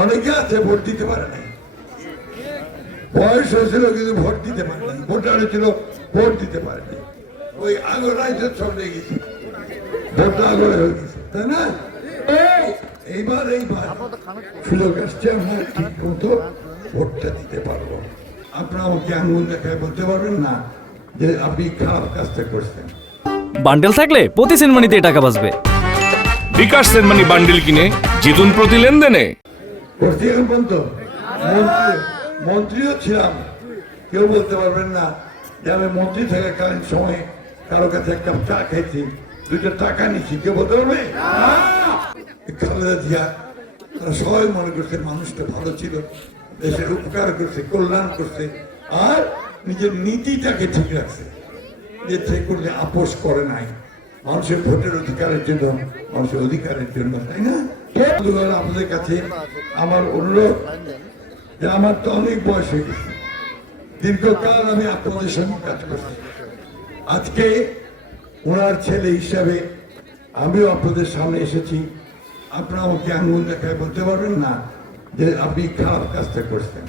অনেকে আছে ভোট দিতে পারে নাই, বয়স হয়েছিল কিন্তু ভোট দিতে পারে নাই, ভোটার হয়েছিল ভোট দিতে পারেনি, ওই আগরাই তো চলে গেছে, ভোটটা আগরে হয়ে গেছে, তাই না? এইবার সুযোগ আসছে, আমরা ঠিক মতো ভোটটা দিতে পারবো। আপনারা আমাকে আঙুল দেখায় বলতে পারবেন না যে আপনি খারাপ কাজটা করছেন। বান্ডেল থাকলে প্রতি সেনমানিতে টাকা বাঁচবে। বিকাশ সেনমানি বান্ডেল কিনে জিতুন প্রতি লেনদেনে। করছি এখন পর্যন্ত মন্ত্রীও ছিলাম, কেউ বলতে পারবেন না যে আমি মন্ত্রী থাকাকালীন সময়ে কারো কাছে এক কাপ চা খাইছি, 2টা টাকা নিচ্ছি, কেউ বলতে পারবে? খালেদা জিয়া তারা সবাই মনে করছে মানুষটা ভালো ছিল, দেশের উপকার করছে, কল্যাণ করছে, আর নিজের নীতিটাকে ঠিক রাখছে, যে সে করলে আপোষ করে নাই মানুষের ভোটের অধিকারের জন্য, মানুষের অধিকারের জন্য, তাই না? আপনাদের কাছে আমার অনুরোধ যে আমার তো অনেক বয়স হয়ে গেছে, দীর্ঘকাল আমি আপনাদের সঙ্গে কাজ করছি, আজকে ওনার ছেলে হিসাবে আমিও আপনাদের সামনে এসেছি। আপনারা আমাকে আঙুল দেখায় বলতে পারবেন না যে আপনি খারাপ কাজটা করছেন।